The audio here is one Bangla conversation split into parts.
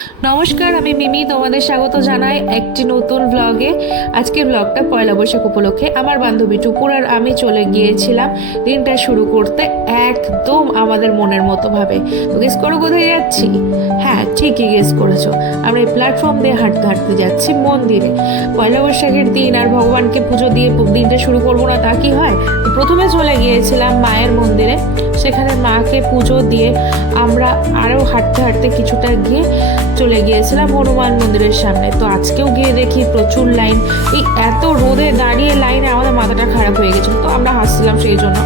নমস্কার, আমি মিমি তোমাদের স্বাগত জানাই একটি নতুন ব্লগে। আজকের ব্লগটা পয়লা বৈশাখ উপলক্ষে আমার বান্ধবী টুপুর আর আমি চলে গিয়েছিলাম দিনটা শুরু করতে একদম আমাদের মনের মতো ভাবে। তো গেস করো কোথায় যাচ্ছি? হ্যাঁ, ঠিকই গেস করেছো, আমরা এই প্ল্যাটফর্ম দিয়ে হাঁটতে হাঁটতে যাচ্ছি মন্দিরে। পয়লা বৈশাখের দিন আর ভগবানকে পুজো দিয়ে দিনটা শুরু করবো না তা কি হয়? তো প্রথমে চলে গিয়েছিলাম মায়ের মন্দিরে, সেখানে মাকে পুজো দিয়ে আমরা আরও হাঁটতে হাঁটতে কিছুটা গিয়ে চলে গিয়েছিলাম হনুমান মন্দিরের সামনে। তো আজকেও গিয়ে দেখি প্রচুর লাইন। এই এত রোদে দাঁড়িয়ে লাইনে আমাদের মাথাটা খারাপ হয়ে গেছিল, তো আমরা হাসছিলাম সেই জন্য।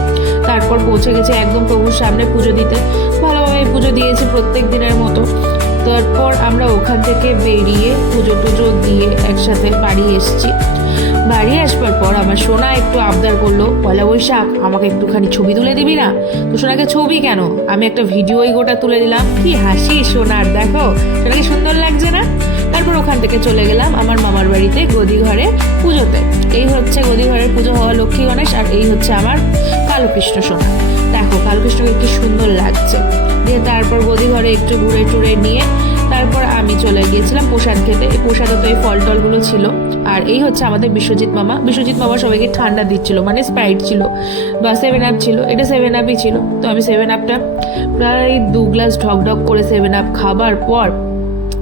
তারপর পৌঁছে গেছি একদম প্রভুর সামনে পুজো দিতে। ভালোভাবে পুজো দিয়েছি প্রত্যেক দিনের মতো। তারপর আমরা ওখান থেকে বেরিয়ে পুজো টুজো দিয়ে একসাথে বাড়ি এসেছি। বাড়ি আসবার পর আমার সোনা একটু আবদার করলো, পয়লা বৈশাখ আমাকে একটুখানি ছবি তুলে দিবি না? তো সোনাকে ছবি কেন, আমি একটা ভিডিওই গোটা তুলে দিলাম। কি হাসি সোনার, দেখো সোনাকে সুন্দর লাগছে না? তারপর ওখান থেকে চলে গেলাম আমার মামার বাড়িতে গদি ঘরে পুজোতে। এই হচ্ছে গদি ঘরের পুজো হওয়া লক্ষ্মী গণেশ, আর এই হচ্ছে আমার কালো কৃষ্ণ সোনা। দেখো কালো কৃষ্ণকে কি সুন্দর লাগছে। দিয়ে তারপর গদি ঘরে একটু ঘুরে টুরে নিয়ে তারপর আমি চলে গিয়েছিলাম প্রসাদ খেতে। এই প্রসাদে তো এই ফল টলগুলো ছিল। আর এই হচ্ছে আমাদের বিশ্বজিৎ মামা। বিশ্বজিৎ মামা সবাইকে ঠান্ডা দিচ্ছিল, মানে স্প্রাইট ছিল বা 7 আপ ছিল, এটা 7 আপই ছিল। তো আমি 7 আপটা প্রায় 2 গ্লাস ঢক ঢক করে 7 আপ খাবার পর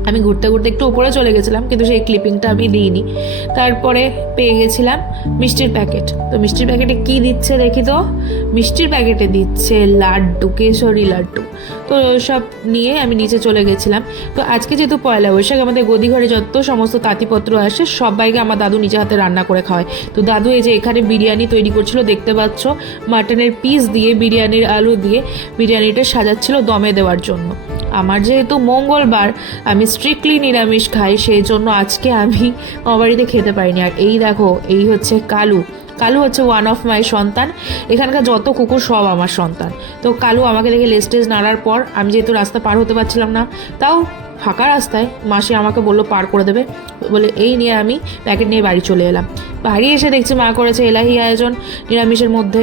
আমি ঘুরতে ঘুরতে একটু উপরে চলে গেছিলাম, কিন্তু সেই ক্লিপিংটা আমি দিইনি। তারপরে পেয়ে গেছিলাম মিষ্টির প্যাকেট। তো মিষ্টির প্যাকেটে কি দিচ্ছে দেখি তো। মিষ্টির প্যাকেটে দিচ্ছে লাড্ডু, কেশরি লাড্ডু। তো সব নিয়ে আমি নিচে চলে গেছিলাম। তো আজকে যেহেতু পয়লা বৈশাখ, আমাদের গদি ঘরে যত সমস্ত তাঁতিপত্র আসে সবাইকে আমার দাদু নিজে হাতে রান্না করে খাওয়ায়। তো দাদু এই যে এখানে বিরিয়ানি তৈরি করছিল, দেখতে পাচ্ছ মাটনের পিস দিয়ে বিরিয়ানির আলু দিয়ে বিরিয়ানিটা সাজাচ্ছিল দমে দেওয়ার জন্য। আমার যেহেতু মঙ্গলবার, আমি স্ট্রিক্টলি নিরামিষ খাই, সেই জন্য আজকে আমি আমার বাড়িতে খেতে পারিনি। আর এই দেখো, এই হচ্ছে কালু। কালু হচ্ছে ওয়ান অফ মাই সন্তান। এখানকার যত কুকুর সব আমার সন্তান। তো কালু আমাকে দেখে লেস্টেজ নাড়ার পর আমি যেহেতু রাস্তা পার হতে পারছিলাম না, তাও ফাঁকা রাস্তায় মাসি আমাকে বললো পার করে দেবে বলে, এই নিয়ে আমি প্যাকেট নিয়ে বাড়ি চলে এলাম। বাড়ি এসে দেখছি মা করেছে এলাহি আয়োজন নিরামিষের মধ্যে।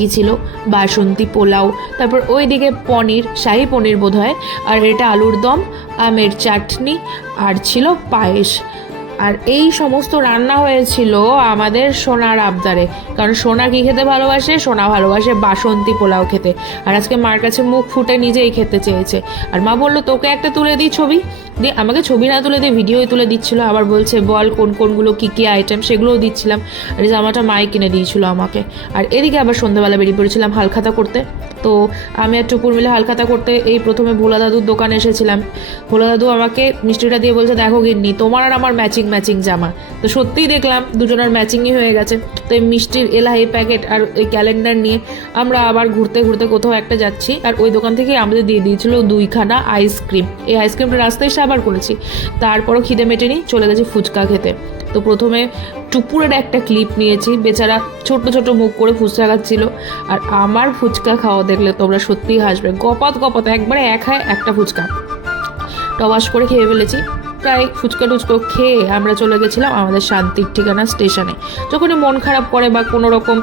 কী ছিল, বাসন্তী পোলাও, তারপর ওইদিকে পনির, শাহি পনির বোধ হয়, আর এটা আলুর দম, আমের চাটনি, আর ছিল পায়েস। আর এই সমস্ত রান্না হয়েছিল আমাদের সোনার আবদারে। কারণ সোনা কী খেতে ভালোবাসে? সোনা ভালোবাসে বাসন্তী পোলাও খেতে। আর আজকে মার কাছে মুখ ফুটে নিজেই খেতে চেয়েছে। আর মা বললো তোকে একটা তুলে দিই ছবি। দিয়ে আমাকে ছবি না তুলে দিয়ে ভিডিওই তুলে দিচ্ছিলো। আবার বলছে বল কোন কোনগুলো কী কী আইটেম, সেগুলোও দিচ্ছিলাম। আর এই জামাটা মাই কিনে দিয়েছিল আমাকে। আর এদিকে আবার সন্ধ্যাবেলা বেরিয়ে পড়েছিলাম হালখাতা করতে। তো আমি আর টুপুর মিলে হালখাতা করতে এই প্রথমে ভোলা দাদুর দোকানে এসেছিলাম। ভোলা দাদু আমাকে মিষ্টিটা দিয়ে বলছে, দেখো গিন্নি তোমার আর আমার ম্যাচিং ম্যাচিং জামা। তো সত্যিই দেখলাম দুজনের ম্যাচিংই হয়ে গেছে। তো এই মিষ্টির এলাহি প্যাকেট আর ওই ক্যালেন্ডার নিয়ে আমরা আবার ঘুরতে ঘুরতে কোথাও একটা যাচ্ছি। আর ওই দোকান থেকে আমাদের দিয়ে দিয়েছিল 2খানা আইসক্রিম। এই আইসক্রিমটা রাস্তায় এসে আবার করেছি। তারপরও খিদে মেটেনি, চলে গেছি ফুচকা খেতে। তো প্রথমে টুপুরের একটা ক্লিপ নিয়েছি, বেচারা ছোট ছোট মুখ করে ফুচকা খাচ্ছিল। আর আমার ফুচকা খাওয়া দেখলে তোমরা সত্যিই হাসবে। গপাত গপাত একবারে এক হায় একটা ফুচকা টবাস করে খেয়ে ফেলেছি। প্রায় ফুচকা টুচকো খেয়ে আমরা চলে গেছিলাম আমাদের শান্তির ঠিকানা স্টেশনে। যখনই মন খারাপ করে বা কোনো রকম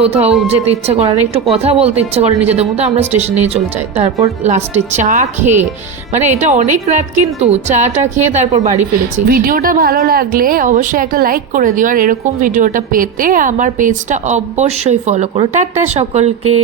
কোথাও যেতে ইচ্ছা করে না, একটু কথা বলতে ইচ্ছা করে নিজেদের মতো, আমরা স্টেশনেই চলে যাই। তারপর লাস্টে চা খেয়ে, মানে এটা অনেক রাত, কিন্তু চাটা খেয়ে তারপর বাড়ি ফিরেছি। ভিডিওটা ভালো লাগলে অবশ্যই একটা লাইক করে দিও। আর এরকম ভিডিওটা পেতে আমার পেজটা অবশ্যই ফলো করো। টাটা সকলকে।